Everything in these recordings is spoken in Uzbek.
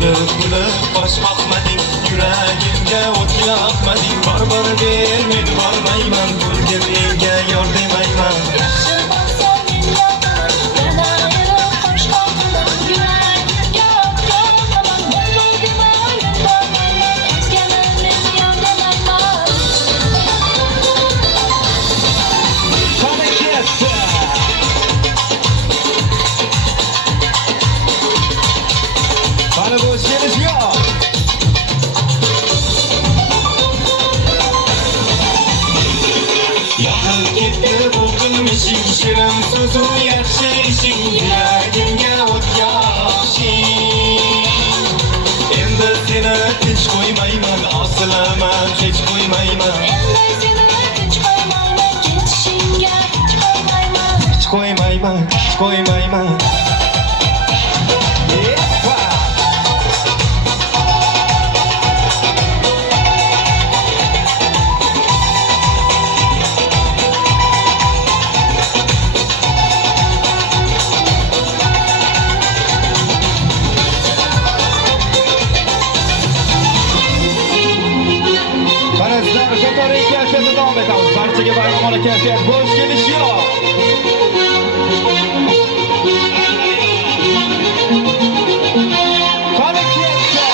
Kulib bosh qoqmading, yuragimga o't yoqmading. Barbar der men bormayman, ko'rgan elga yor demayman. Yaxshi bo'lsa men yoqaman, yana ayrib qosh qoqaman. Yuragimga o't yoqaman, bo'lmaydimi men bormayman. O'zgani men yor demayman. Qani ketdi. Qani bo'sh kelish yo'q. Yoqib ketdi bu qilmishing, shirin so'zu yaxshi ishing, yuragimga o't yoqishing. Endi seni tinch qo'ymayman, osilaman, hech qo'ymayman. Endi seni tinch qo'ymayman, ketishingga hech qo'ymayman. Hech qo'ymayman, hech qo'ymayman. Sizlar qatoriy kayfiyatda davom etamiz. Barchaga bayramona kayfiyat, bo'sh kelish yo'q. Qani ketdi.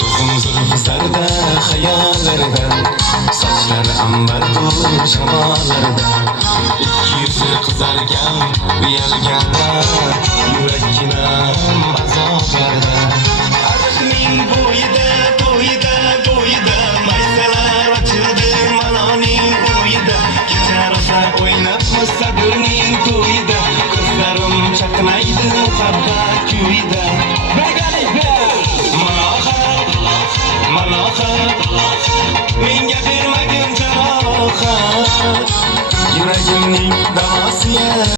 Ko'zim zulfi sarda xayollaridan, sochlari ambar to'lib shamollaridan. Ikki yuzi qizargan, uyalganlar, yurakkinam azoblarda. Ariqning bo'yida, bo'yida, bo'yida maysalar ochildi manoning bo'yida. Kecha rosa o'ynabmiz sabrning to'yida, ko'zlarim chaqnaydi muhabbat kuyida. Birgalikda malohat, menga bermagin jarohat, yuragimning davosi